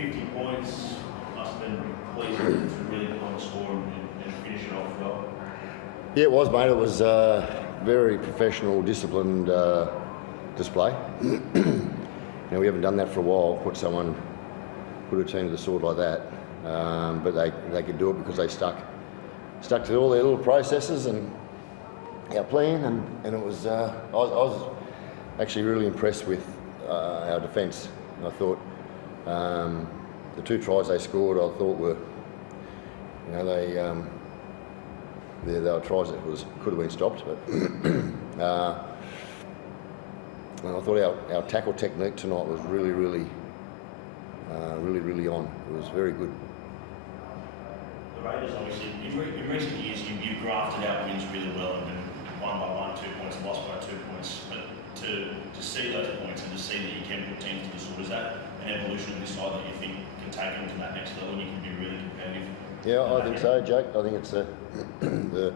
50 points must have been pleasing to really put on the score and finish it off well. Yeah, it was, mate. It was very professional, disciplined display. You know, we haven't done that for a while. Put a team to the sword like that, but they could do it because they stuck to all their little processes and our plan, and it was. I was actually really impressed with our defence. I thought the 2 tries they scored, I thought were, you know, they were tries that could have been stopped, but. And I thought our tackle technique tonight was really on. It was very good. The Raiders, obviously, in recent years, you've grafted out wins really well and been won by 1, 2 points, and lost by 2 points. But to see those points and to see that you can put teams to the sword, is that an evolution of this side that you think can take them to that next level and you can be really competitive? Yeah, I think so, Jake. I think it's the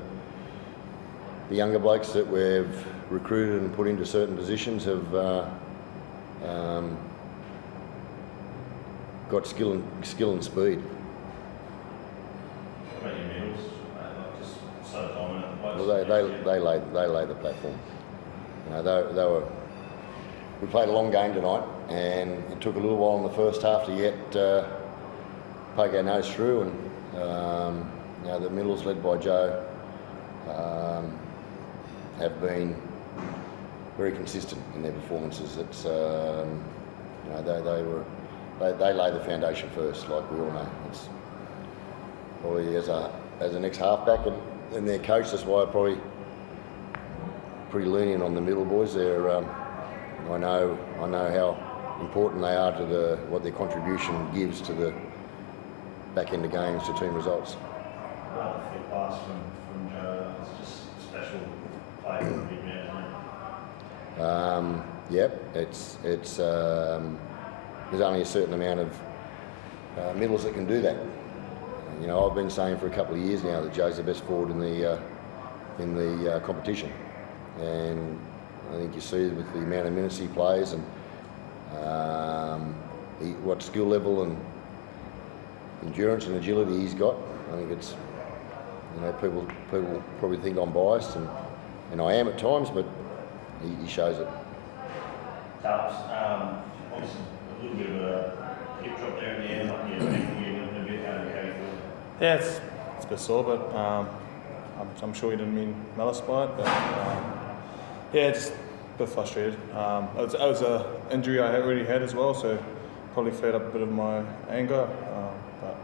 younger blokes that we've recruited and put into certain positions have got skill and speed. What about your middles? Just so dominant. Well, they lay the platform. You know, we played a long game tonight, and it took a little while in the first half to get poke our nose through, and you know, the middles led by Joe have been very consistent in their performances. It's you know, they lay the foundation first, like we all know. It's probably as an ex-halfback and their coach, that's why I'm probably pretty lenient on the middle boys. They're I know how important they are to what their contribution gives to the back end of games, to team results. Well, the fit pass from Joe, it's just special play for a big man, isn't it? Yep, it's there's only a certain amount of middles that can do that. You know, I've been saying for a couple of years now that Joe's the best forward in the competition, and I think you see with the amount of minutes he plays and what skill level and endurance and agility he's got. I think it's, you know, people probably think I'm biased, and I am at times, but he shows it. Taps, obviously a little bit of a hip drop there in the end, like you're a bit how do you feel? Yeah, it's a bit sore, but I'm sure he didn't mean malice by it, but yeah, just a bit frustrated. It was an injury I already had as well, so probably fed up a bit of my anger, but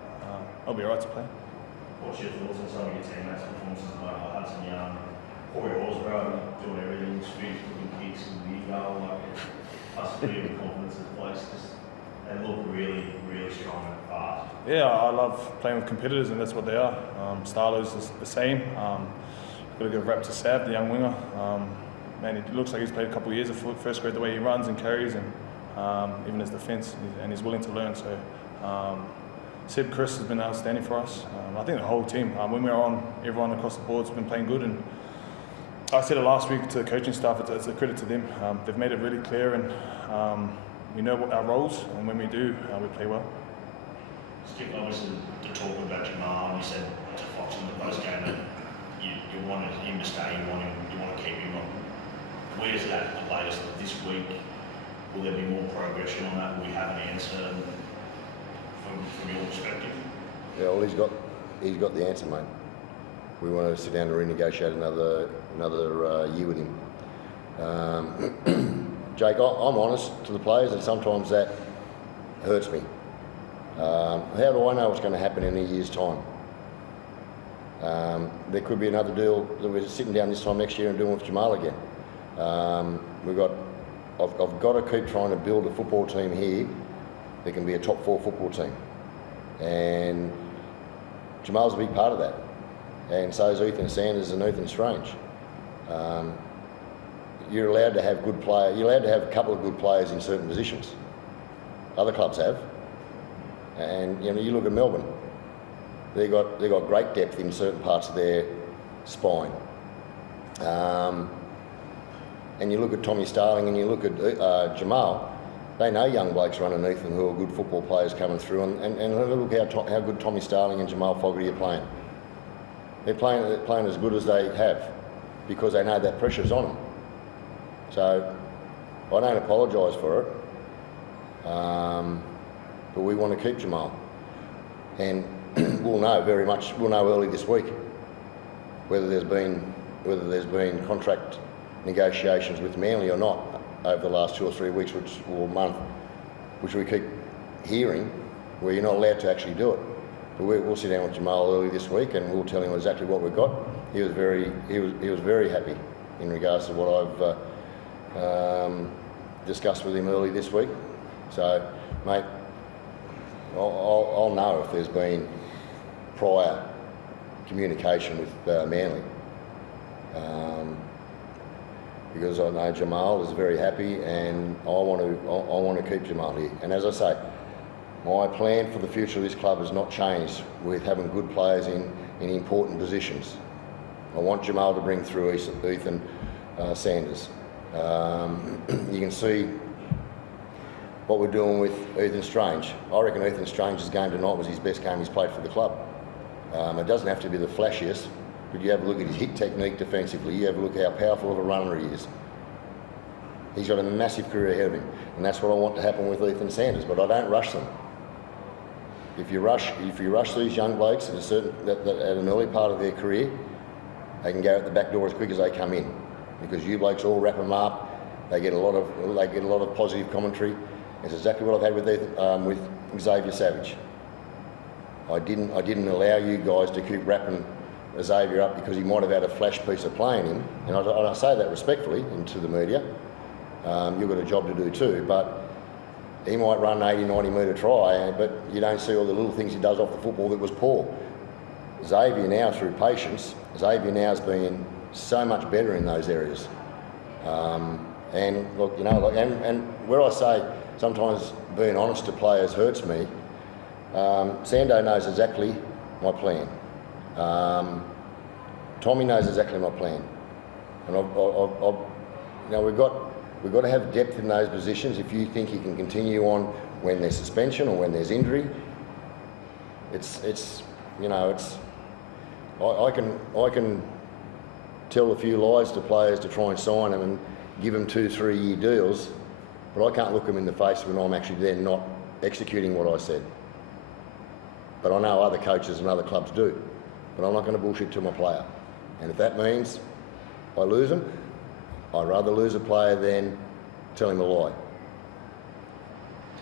I'll be alright to play. What's your thoughts on some of your teammates' performances like Hudson Young, Corey Horsburgh, doing everything, speed, kicking kicks and the goal, like us pretty with confidence in place, they look really strong and fast. Yeah, I love playing with competitors, and that's what they are. Starlo's is the same. Got to give rap to Sav, the young winger. Man, it looks like he's played a couple of years of first grade, the way he runs and carries, and even his defence, and he's willing to learn. So Seb Chris has been outstanding for us. I think the whole team, when we're on, everyone across the board has been playing good, and I said it last week to the coaching staff, it's a credit to them. They've made it really clear, and we know what our roles, and when we do, we play well. Skip, obviously, to talk about Jamal, you said to Fox in the post game that you wanted him to stay, you want to keep him on. Where's that the latest this week? Will there be more progression on that? Will we have an answer from your perspective? Yeah, well, he's got the answer, mate. We want to sit down and renegotiate another year with him. Jake, I'm honest to the players, and sometimes that hurts me. How do I know what's going to happen in a year's time? There could be another deal that we're sitting down this time next year and doing with Jamal again. I've got to keep trying to build a football team here that can be a top 4 football team, and Jamal's a big part of that, and so is Ethan Sanders and Ethan Strange. You're allowed to have good players. You're allowed to have a couple of good players in certain positions. Other clubs have, and you know, you look at Melbourne. They've got great depth in certain parts of their spine. And you look at Tommy Starling and you look at Jamal, they know young blokes are underneath them who are good football players coming through, and look how good Tommy Starling and Jamal Fogarty are playing. They're playing as good as they have because they know that pressure's on them. So I don't apologise for it, but we want to keep Jamal, and we'll know early this week whether there's been contract negotiations with Manly or not over the last 2 or 3 weeks, or month, which we keep hearing, where you're not allowed to actually do it. But we'll sit down with Jamal early this week and we'll tell him exactly what we've got. He was very happy in regards to what I've discussed with him early this week. So, mate, I'll know if there's been prior communication with Manly. Because I know Jamal is very happy, and I want to keep Jamal here. And as I say, my plan for the future of this club has not changed with having good players in important positions. I want Jamal to bring through Ethan Sanders. You can see what we're doing with Ethan Strange. I reckon Ethan Strange's game tonight was his best game he's played for the club. It doesn't have to be the flashiest, but you have a look at his hit technique defensively. You have a look at how powerful of a runner he is. He's got a massive career ahead of him, and that's what I want to happen with Ethan Sanders. But I don't rush them. If you rush these young blokes at an early part of their career, they can go out the back door as quick as they come in, because you blokes all wrap them up. They get a lot of positive commentary. It's exactly what I've had with Xavier Savage. I didn't allow you guys to keep wrapping Xavier up because he might have had a flash piece of play in him, and I say that respectfully into the media. You've got a job to do too, but he might run an 80-90 metre try, but you don't see all the little things he does off the football that was poor. Xavier now, through patience, has been so much better in those areas. And look, and where I say sometimes being honest to players hurts me, Sando knows exactly my plan. Tommy knows exactly my plan, and we've got to have depth in those positions. If you think you can continue on when there's suspension or when there's injury, I can tell a few lies to players to try and sign them and give them 2-3 year deals, but I can't look them in the face when I'm actually then not executing what I said. But I know other coaches and other clubs do. But I'm not going to bullshit to my player. And if that means I lose him, I'd rather lose a player than tell him a lie.